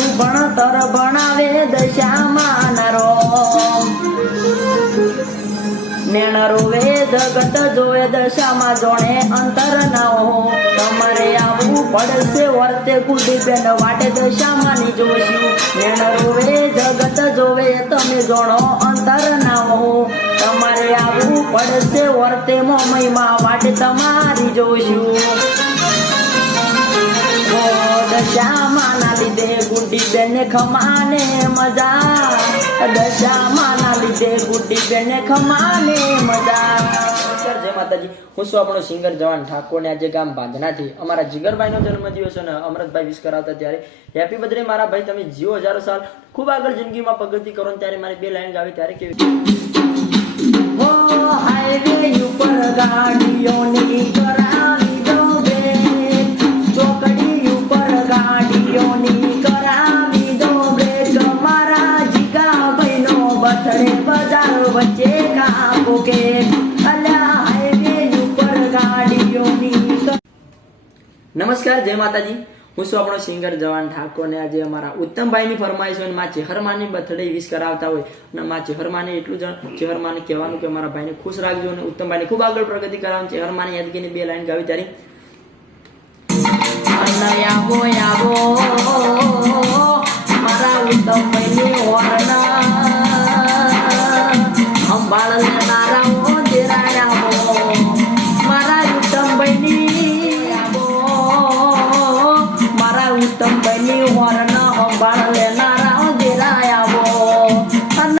ધર્મનું ભણતર ભણાવે દશામાં નરો નેણ વેદ જગત જોવે દશામાં જોણે અંતર ના હો તમારે આવવું પડશે વર્તે કુદી બેન વાટે દશામાં ની જોશું. મેણરો વેદ જગત જોવે તમે જોણો અંતર ના હો તમારે આવવું પડશે વર્તે મહિમા વાટે તમારી જોશું. દશામાં ના લીધે ગુડી બેને ખમાને મજા. દશામાના લીધે ગુડી બેને ખમાને મજા. જય માતાજી. હું છું આપણો સિંગર જવાન ઠાકોરને આજે ગામ બાંધનાથી. અમારા જીગરભાઈનો જન્મદિવસ અને અમરતભાઈ વિશ કરાવતા ત્યારે. હેપી બર્થડે મારા ભાઈ, તમે જીવો હજારો સાલ. ખૂબ આગળ જિંદગીમાં પ્રગતિ કરો ને ત્યારે મારી બે લાઈન ગાવી ત્યારે કેવી હાઈવે ઉપર ગાડીઓની ભાઈનો બજારો વચ્ચે કાપો કે. અલ્યા હાઈવે ઉપર ગાડીઓની નમસ્કાર જય માતાજી. હું છું આપણો સિંગર જવાન ઠાકોર ને આજે અમારા ઉત્તમભાઈની ફરમાઈશ હોયમાં ચેહરમાની બર્થડે વિશ કરાવતા હોય અને માં ચેહરમાને એટલું જ ચેહરમાને કહેવાનું કે મારા ભાઈને ખુશ રાખજો અને ઉત્તમભાઈને ખૂબ આગળ પ્રગતિ કરાવવાનું ચેહરમાની યાદગીની બે લાઈન ગાવી આવો આવો